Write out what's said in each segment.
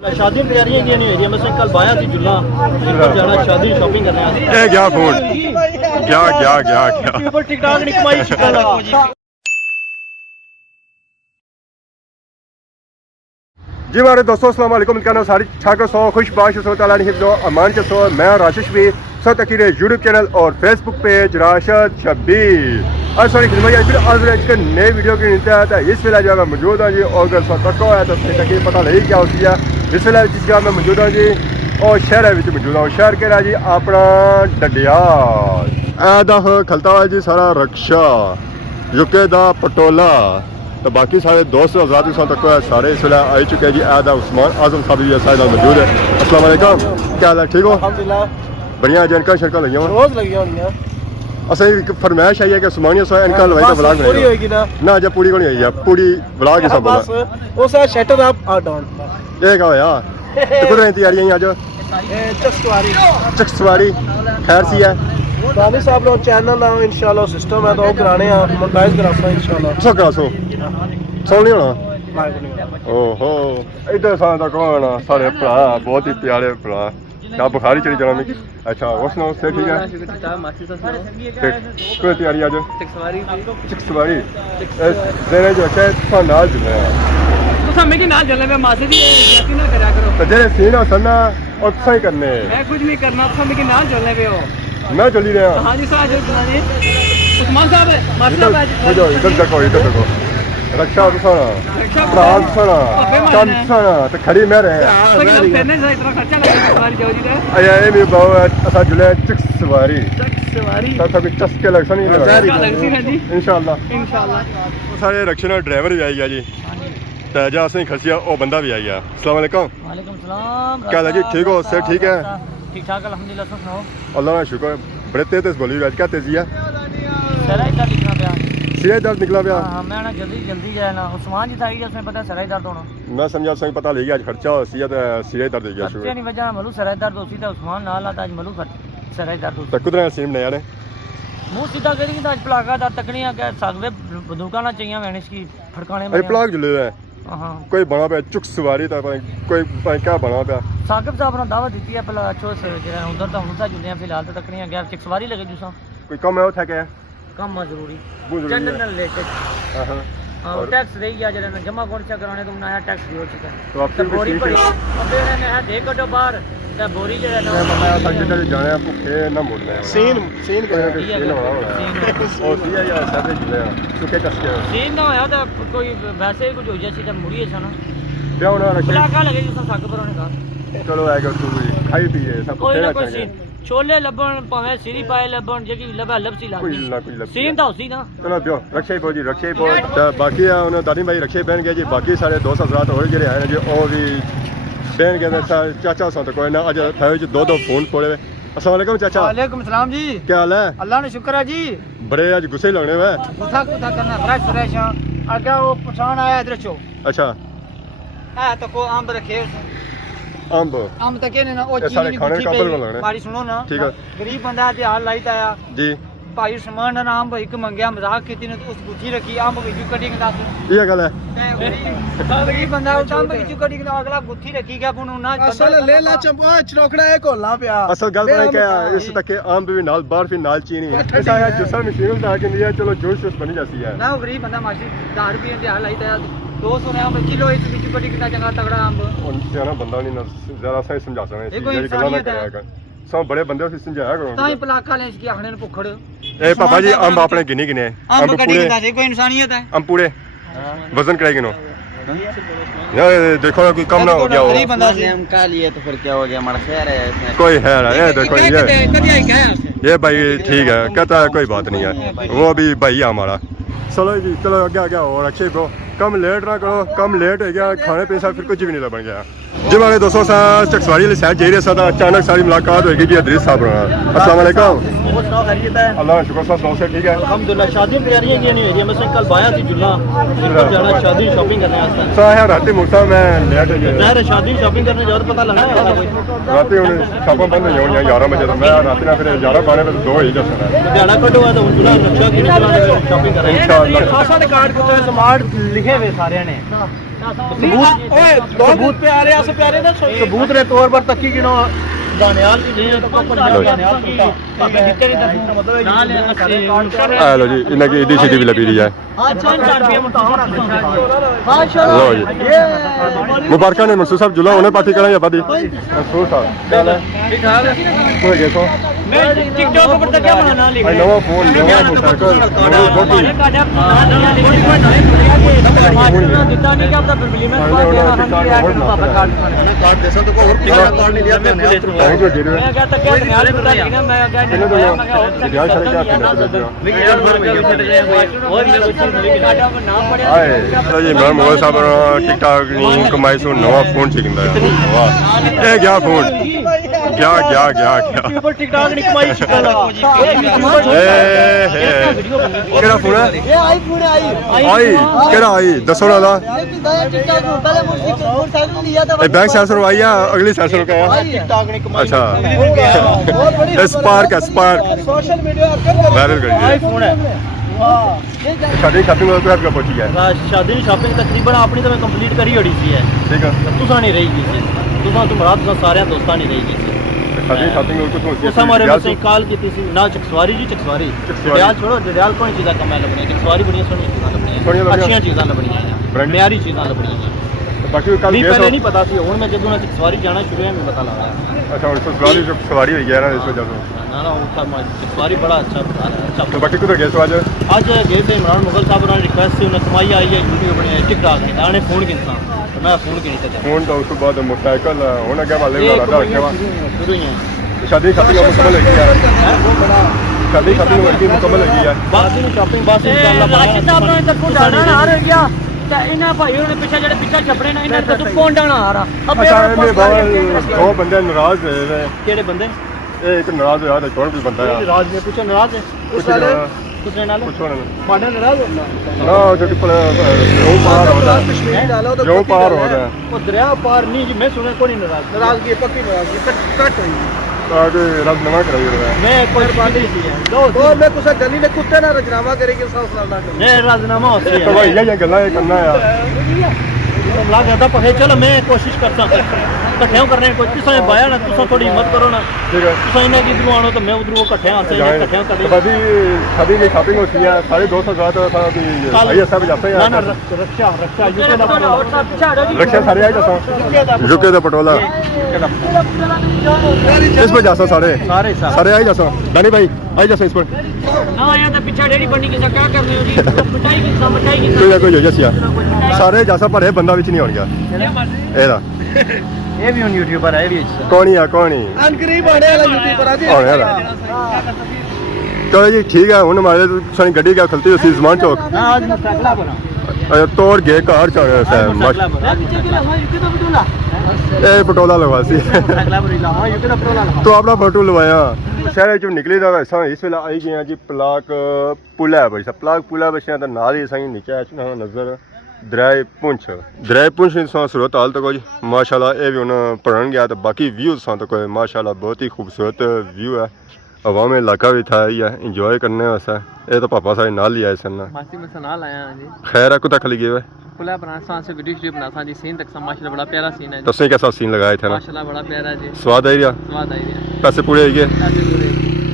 शादी तैयारियां की नहीं हुई मैं कल बाया थी जुल्ला जाना शादी शॉपिंग करने ए क्या फोन क्या क्या क्या क्या टिकटॉक नहीं कमाई शिकल जी हमारे दोस्तों अस्सलाम वालेकुम कहना सारी ठाकर सो खुशबाश ताला हिफ्ज़ो अमान के सो मैं राशिद भी सब तकीर यूट्यूब चैनल और फेसबुक पेज राशिद शबीर आज सारी खिदमत फिर आज एक नए वीडियो की इंतहा है। इस वेला जो मैं मौजूद हूँ जी और अगर तक है तो तकीर पता नहीं क्या होती है। इस वेला जिस जगह मैं मौजूद हूँ जी और शहर मौजूद हूँ शहर के जी अपना डडियाल आदा खलता हुआ जी सारा रक्षा यूके दा पटोला तो बाकी सारे दोस्त हज़रात के साथ तक सारे इस वेला आई चुके हैं जी आदा उस्मान आजम साहब भी सारे मौजूद है। अस्सलाम वालेकुम क्या हाल है ठीक हो बढ़िया जनका शरका लगी रोज लगी होनी असा एक फरमाइश आई है कि उस्मानिया सो इनका लवाई का ब्लॉग पूरी होगी ना जब पूरी को नहीं आई है पूरी ब्लॉग ही सब बोला वो सा शटर अप आउट डाउन ये क्या होया तो कुछ तैयारियां आज चक्सवारी खैर सी है दानी साहब नो चैनल है इंशाल्लाह सिस्टम है तो वो कराने हैं मोनेटाइज कराना इंशाल्लाह सो करा सो सुन नहीं होना ओहो इधर सा तक होना सारे भरा बहुत ही प्यारे भरा क्या बुखारी चली जाना मिकी अच्छा और सुनाओ से ठीक है कोई तैयारी आज चक्सवारी जेरे जो है तो नाल जुले तो सब मेरे नाल चलने पे मासे भी यकीन ना करा करो तो जेरे सीन सन्ना और सही करने मैं कुछ नहीं करना तो मेरे नाल चलने पे हो मैं चली रहा हां जी साहब उस्मान साहब मासे साहब इधर देखो रक्षा प्राण तो खड़ी में रहे इतना खर्चा लगेगा अया मेरे बाबा असा जुले चक्सवारी तो सभी चस्के लग सनी इंशाल्लाह सारे रक्षा ड्राइवर भी आई गया जी तेजा सिंह खसिया वो बंदा भी आई गया। अस्सलाम वालेकुम वालेकुम सलाम क्या लगी ठीक हो से ठीक है ठीक ठाक अल्हम्दुलिल्लाह सब सुनाओ अल्लाह का शुक्र बड़े तेज बोली आज क्या तेजी है सराय दर्द निकला पिया सिरे दर्द निकला पिया हां मैं ना जल्दी गया ना उस्मान जी था ही उसने पता सराय दर्द होना मैं समझा सही पता ले गया आज खर्चा हो सिया तो सिरे दर्द हो गया शुरू नहीं वजह मलू सराय दर्द होसी था उस्मान नाल आता आज मलू सराय दर्द तो कुदरा सीम ने यार मुंह सीधा करी तो आज पलाका दा तकनियां क्या सकदे बंदूका ना चाहिए मैंने इसकी फड़काने में अरे पलाक जुले है हां कोई बना पे चुक्सवारी था कोई क्या बना पे साकिब साहब ने दावत दी है पला अच्छो से जरा उधर तो हुंदा जुले फिलहाल तो तकनियां गया चक्सवारी लगे जुसा कोई कम है था क्या कम जरूरी चंदन लेके हां टैक्स दे गया जरा जमा कौन सा कराने तो नया टैक्स भी हो चुका है तो आपसे बोरी पड़ी अब ने है दे कटो बाहर ता बोरी जरा ना मैं संजय जाने आपको के ना मोड़ना है सीन को सीन और दिया या साथे जुले तो क्या कसके सीन ना होया तो कोई वैसे ही कुछ हो जैसी तो मुड़ी है ना क्या होना रखे पलाका लगे जो साग पर होने का चलो आएगा तू खाई पिए सब कोई ना कोई सीन छोले लबन पावे सीरी पाए लबन जेकी लबा लबसी लागी सीन तो उसी ना चलो बियो रक्षे बोजी रक्षे बो बाकी उन्होंने दादी भाई रक्षे बहन गए जी बाकी सारे दोस्त हज़रात और जड़े आए जी और भी बहन गए चाचा सा तो कोई ना अज थे जी दो फोन पड़े हुए। अस्सलाम वालेकुम चाचा वालेकुम सलाम जी क्या हाल है अल्लाह ने शुक्र है जी बड़े आज गुस्से लगने हुए गुस्सा करना फ्रेश आगे वो पठान आया इधर चो अच्छा है तो को आम रखे आम तक ने ना ओ चीज सारे खाने का पर लगने बारी सुनो ना ठीक है गरीब बंदा ते हाल लाई आया जी भाई सामान ना आम एक मंगया मजाक कीती ने उस गुच्छी रखी आम विचू कटी के दस ये गल है गरीब बंदा आम विचू कटी के अगला गुच्छी रखी गया पुन ना असल ले ला चंपा चरोकड़ा एक होला पिया असल गल है क्या इस तक आम भी नाल बार फिर नाल चीनी ऐसा है जूसर मशीन उठा के दिया चलो जूस बनी जाती है ना गरीब बंदा माशी 10 रुपए के हाल लाई 200 आम किलो इस विचू कटी कितना चंगा तगड़ा आम उन जाना बंदा नहीं जरा सा समझा सकते हैं ये गल्ला ना कराया सब बड़े बंदे से समझाया करो ताई पलाका ले इसकी आखने ने भुखड़ ए पापा जी अंब अपने गिने गिने अंब पूरे कोई इंसानियत है अंब पूरे वजन कराए गिनो यार देखो ना कोई कम ना हो गया हो बंदा से हम का लिए तो फिर क्या हो गया हमारा शहर है इसमें कोई है ना ये देखो ये भाई ठीक है कहता है कोई बात नहीं है वो भी भाई हमारा चलो जी चलो आगे और अच्छे ब्रो कम लेट ना करो कम लेट हो गया खाने पैसा फिर कुछ भी नहीं बन गया जी हमारे दोस्तों से चक्सवारी वाली साइड जा रही है अचानक सारी मुलाकात होगी जी इदरीस साहब अस्सलाम वालेकुम अल्लाह का शुक्र साहब से ठीक है अल्हम्दुलिल्लाह शादी तैयारियां की नहीं हुई मैं कल बाया थी जुल्ला जाना शादी शॉपिंग करने वास्ते सो है रात मुर्सा मैं लेट हो गया मैं शादी शॉपिंग करने जा पता लगा कोई रात हुन शॉप बंद हो गई 11 बजे तो मैं रात ना फिर 11 पाने पे 2 ही जसना दिहाड़ा कटो है तो जुल्ला रक्षा की शॉपिंग करें इंशाल्लाह खासा कार्ड को स्मार्ट लिखे हुए सारे ने सबूत पे आ रहे हैं प्यारे ना सबूत के तौर पर तक गिनो दानियाल की लो जी इन्हें की ईदी शीदी भी लगी रही है लो जी मुबारक ने मंसूर साहब जुला उन्हें पार्टी करें या बादी मंसूर साहब कोई देखो मैं टिकटॉक पर तो क्या बनाना लिख भाई नवा फोन नवा मोटरसाइकिल नवी बोटी दिता नहीं क्या फिल्म में कार्ड दे सकते को और कार्ड नहीं दिया मैं क्या तक क्या मैं क्या नहीं जी मैं मोबाइल साहब टिकटॉक कमाई सो नवा फोन चाहिए वाह ये क्या फोन क्या क्या क्या क्या टिकटॉक नहीं कमाई शिकला केड़ा फोन है ये आईफोन है आई केड़ा आई दसो ना दा टिकटॉक में पहले मोटरसाइकिल लिया था ए बैंक सेंसर आई या अगली सेंसर का है टिकटॉक नहीं कमाई अच्छा बहुत बड़ी स्पार्क है स्पार्क सोशल मीडिया कर वायरल करिए आईफोन है शादी शॉपिंग वगैरह का पहुंची है शादी की शॉपिंग तकरीबन अपनी तो मैं कंप्लीट करी होड़ी सी है ठीक है तुसा नहीं रही गई सी तुसा तुम्हारा तुसा सारे दोस्तां नहीं रही गई सी शादी शॉपिंग और कुछ होती है तुसा हमारे मुझसे कॉल की थी ना चकसवारी जी चकसवारी दयाल छोड़ो दयाल कोई चीज़ा कम है लबनी चकसवारी बड़ी सोहनी चीज़ां लबनी अच्छी चीज़ां लबनी है म्यारी चीज़ां लबनी है बाकी कल नहीं पहले नहीं पता सी हुन मैं जब चकसवारी जाना शुरू है मैं पता लगा अच्छा और सवारी जो सवारी हुई है ना इस वजह से ना ना चकसवारी बड़ा अच्छा अच्छा तो बाकी कुछ गए तो आज गए थे इमरान मुगल साहब ने रिक्वेस्ट से उन्हें कमाई आई है वीडियो बने टिकटॉक में दाने फोन के इंसान तो मैं फोन के नहीं था फोन तो उसके बाद मोटरसाइकिल होना क्या वाले वाला रखे हुआ शुरू ही है शादी शॉपिंग मुकम्मल हो गई है शादी शॉपिंग मुकम्मल हो गई है बाकी शॉपिंग बस इंशाल्लाह राशिद साहब ने तक डाना हार हो गया इन्हें भाइयों ने पीछे जेडे पीछे छपड़े ने इन्हें तो कौन डाना हार अच्छा में बाहर दो बंदे नाराज है केड़े बंदे एक नाराज है यार कौन भी बंदा है नाराज में पूछो नाराज है उस वाले दूसरे नाल कुछ होना माडा नाराज होना ना जो कि जो पार होता है कश्मीर डालो तो जो पार होता है वो दरिया पार नहीं जी मैं सुना कोई नाराज नाराजगी पक्की नाराजगी कट हुई आगे रब नवा कराई हुआ है मैं कोई बात नहीं सी है तो मैं कुछ गली ने कुत्ते ना रजनामा करेगी साफ ना करेगी मैं राजनामा होती तो है भाई ये गल्ला है करना यार तुम ला करता पर चलो मैं कोशिश करता हूं इकट्ठे करने की कोशिश तुसा बाया ना तुसा थोड़ी हिम्मत करो ना ठीक है तुसा इन्हें की इधरों आनो तो मैं उधरों इकट्ठे आते हैं इकट्ठे कर बाकी शादी की शॉपिंग होती है 250 का तो था कि भाई सब जाते हैं ना ना रक्षा रक्षा यूके दा रक्षा सारे आई जाता यूके दा पटोला इस पर जासा सारे सारे आई जासा दानी भाई आई जासा इस पर ना आया तो पीछे डेडी बननी के क्या करने हो जी मिठाई की कोई हो जैसी सारे जासा पर है बंदा विच नहीं होण गया एदा ये भी on यूट्यूबर है ये भी कौन ही अनकरीब आने वाला यूट्यूबर आज होने वाला चलो जी ठीक है हुन हमारे सारी गड्डी क्या खलती उसी ज़मान चौक ना आज मुस्तकला बना तोड़ गए घर चढ़ मुस्तकला बना ए पटोला लगा सी मुस्तकला बना हां यूके दा पटोला तो अपना फोटो लवाया शहर चो निकली दा वैसा इस वेला आई गए जी पलाक पुल है भाई पलाक पुल है बच्चे दा नाल ही सही नीचे नजर दरिया पुंछ दी सूरत हाल तो कुछ माशाल्लाह ये भी उन्हें पढ़न गया तो बाकी व्यूज तो कोई माशाल्लाह बहुत ही खूबसूरत व्यू है अवाम इलाका भी था ही है इंजॉय करने वास्ते ये तो पापा सारे नाल ही आए सन मासी में सनाल आया जी खैर है कुत्ता खली गए पुला बनाना से वीडियो बनाना जी सीन तक माशाल्लाह बड़ा प्यारा सीन है तो सही कैसा सीन लगाए थे ना माशाल्लाह बड़ा प्यारा जी स्वाद आई रहा स्वाद आई है पैसे पूरे आई गए पैसे पूरे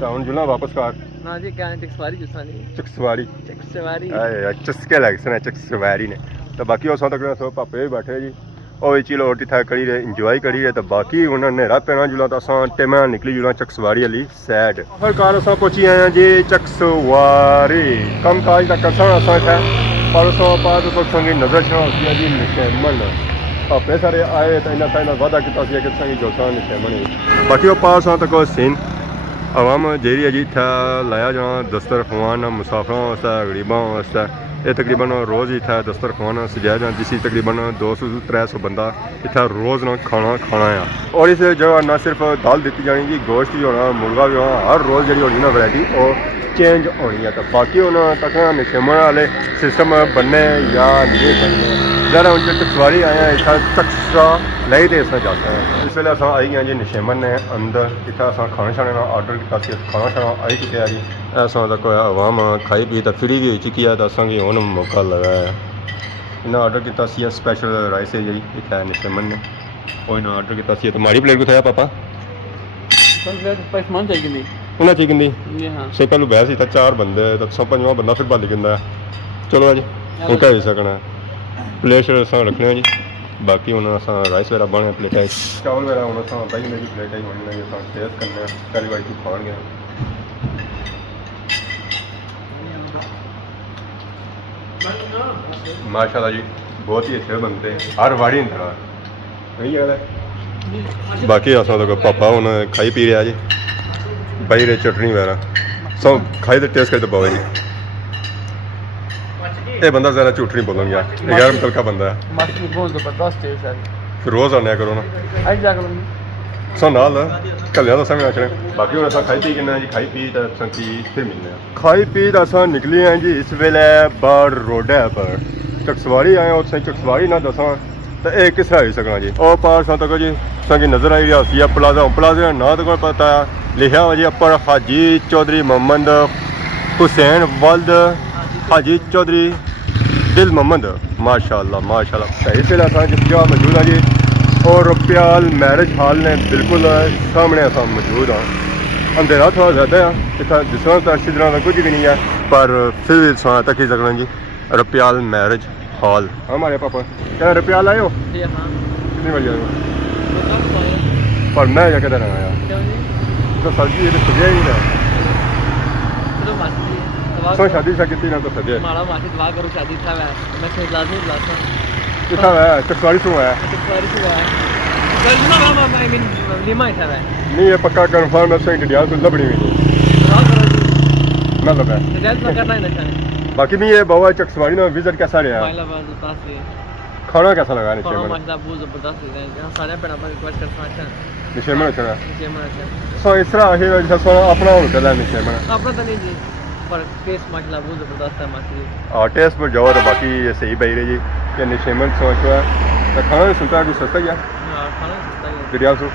टाउन जुला वापस कार ना जी क्या चकसवारी जुसानी चकसवारी चकसवारी चस्के लग सने चकसवारी ने तो बाकी उस तक सब पापे भी बैठे जी और चिलो रोटी था करी रहे इंजॉय करी रहे तो बाकी उन्होंने नेरा पैना जुला तो असा टेमा निकली जुला चकसवारी वाली सैड आखिरकार असा पहुंची आए हैं जी चकसवारी कम काज तक असा असा है पर उस बाद संगी नजर छा होती है जी नशेमन पापे सारे आए तो इन्ना साइना वादा किया कि संगी जोसा नशेमन बाकी वो पास तक सीन आवाम जेरी है जी इतना लाया जाना दस्तरखान मुसाफिरों वास्ते गरीबों वास्ते ये तकरीबन रोज़ ही था दस्तरखान सजाया जाना जिस तकरीबन 200-300 बंदा इतना रोज़ ना खाना है और इस जगह ना सिर्फ दाल दी जानी जी गोश्त भी होना मुर्गा भी होना हर रोज़ जी होनी ना वैरायटी और चेंज होनी है तो बाकी हूँ तक नशेमन वाले सिस्टम बनने या नहीं बनने ज़रा उन चकसवारी आए हैं इतना चक्सा नहीं तो इसमें जाते हैं इस वे अस आई गए जी नशेमन ने अंदर इतना अस खाने शाने का आर्डर किया खाना शाना आई चुके हैं जी ऐसा तक आवाम खाई पी तो फ्री भी हो चुकी है तो असा हूँ मौका लगाया ਇਹਨਾਂ ਆਰਡਰ ਕੀਤਾ ਸੀ ਸਪੈਸ਼ਲ ਰਾਈਸ ਹੈ ਜੀ ਇੱਕ ਹੈ ਨਸ਼ਮਨ ਨੇ ਉਹ ਇਹਨਾਂ ਆਰਡਰ ਕੀਤਾ ਸੀ ਤੁਹਾਡੀ ਪਲੇਟ ਕਿੱਥੇ ਆ ਪਾਪਾ ਪੈਸਮਾਨ ਚਾਹੀਦੀ ਉਹਨਾਂ ਚਿਕਨ ਦੀ ਜੀ ਹਾਂ ਸੇ ਪਹਿਲੂ ਬਹਿ ਸੀ ਤਾਂ 4 ਬੰਦੇ ਤਾਂ ਸਭ ਪੰਜਵਾਂ ਬੰਦਾ ਫਿਰ ਬੰਦ ਕਿੰਦਾ ਚਲੋ ਅੱਜ ਹੁਣ ਕਹਿ ਸਕਣਾ ਪਲੇਟ ਅਸਾਂ ਰੱਖਣੇ ਜੀ ਬਾਕੀ ਹੁਣ ਅਸਾਂ ਰਾਈਸ ਵਗੈਰਾ ਬਣਿਆ ਪਲੇਟਾਂ ਚਾਵਲ ਵਗੈਰਾ ਹੁਣ ਅਸਾਂ ਬਾਈ ਮੇਰੀ ਪਲੇਟਾਂ ਹੀ ਹੋਣੀ ਨੇ ਅਸਾਂ ਟੇਸਟ ਕਰਨਾ ਕਰੀ ਵਾਈ ਖਾਣਗੇ माशाल्लाह जी बहुत ही अच्छे बनते हैं हर वाड़ी थोड़ा नहीं यार बाकी असा तो पापा हूँ खाई पी रहा जी बही रहे चटनी वगैरह सब खाई तो टेस्ट करते पावे जी ये बंदा ज़्यादा झूठ नहीं बोलन गया गैर मतलब का बंदा है मस्त बहुत जबरदस्त टेस्ट है फिर रोज़ आने करो ना आज जाकर सो नाल कलिया तो समय आचने बाकी हूँ असा खाई पी किन्ना जी खाई पी तो असा की फिर मिलने खाई पी तो असा निकली हैं जी इस वेले बाहर रोड है पर चकसवारी आए उस चकसवारी ना दसा तो यह किस तरह आई सकना जी और पार तक जी संगी नज़र आई रही है प्लाजा प्लाजा ना तो कोई पता है लिखा हुआ जी अपर हाजी चौधरी मोहम्मद हुसैन वल्द हाजी चौधरी दिल मोहम्मद माशाल्लाह सही से असा जिस जगह मौजूद है जी और रुपयाल मैरिज हॉल ने बिल्कुल सामने असा मौजूद हाँ अंधेरा थोड़ा ज़्यादा है इतना जिसना तो अच्छी तरह का कुछ भी नहीं है पर फिर भी सुना तक ही सकना जी रुपयाल मैरिज हॉल हमारे पापा क्या रुपयाल आए हो कितनी बजे आए हो पर मैं क्या कहते आया तो सब्जी ये सजा ही नहीं सो शादी सा कितनी ना तो सजा माड़ा मासी दुआ करो शादी था मैं से लाजमी बुलाता कितना है चकसवारी से है चकसवारी से है कल आई मीन लीमा था नहीं ये पक्का कंफर्म है सही डिटेल तो लबड़ी हुई दुआ करो जी मतलब है डिटेल में करना ही नशा बाकी भी ये बाबा चकसवारी ना विजिट कैसा रहा पहला बार होता से खाना कैसा लगा खाना निशेमन माशाल्लाह बहुत जबरदस्त है यहां सारे पेड़ा पर रिक्वेस्ट करना अच्छा निशेमन अच्छा निशेमन अच्छा सो इस तरह है जैसा अपना होटल है निशेमन अपना तो नहीं जी पर टेस्ट माशाल्लाह बहुत जबरदस्त है मासी और टेस्ट पर जाओ तो बाकी ये सही बही रही जी कि निशेमन सोच है तो खाना सुनता है कुछ सस्ता ही है हां खाना सस्ता ही दरिया सो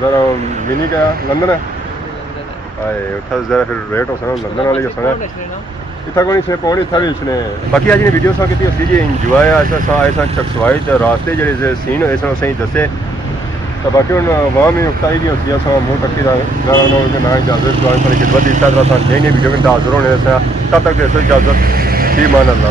ज़रा मिनी का लंदन है आए उठा ज़रा फिर रेट हो सकता लंदन वाले जो सुना इतना को नहीं छे पौड़ी इतना भी इसने बाकी आज ने वीडियो सा की असली जी इंजॉय ऐसा चकसवाई तो रास्ते जो सीन ऐसा सही दसे तो बाकी हूँ वहाँ भी उगताई की होती है अस मुँह टक्की ना इजाजत खिदमत इस तरह नई नई वीडियो में हाजिर होने तब तक इजाजत ही मान अल्लाह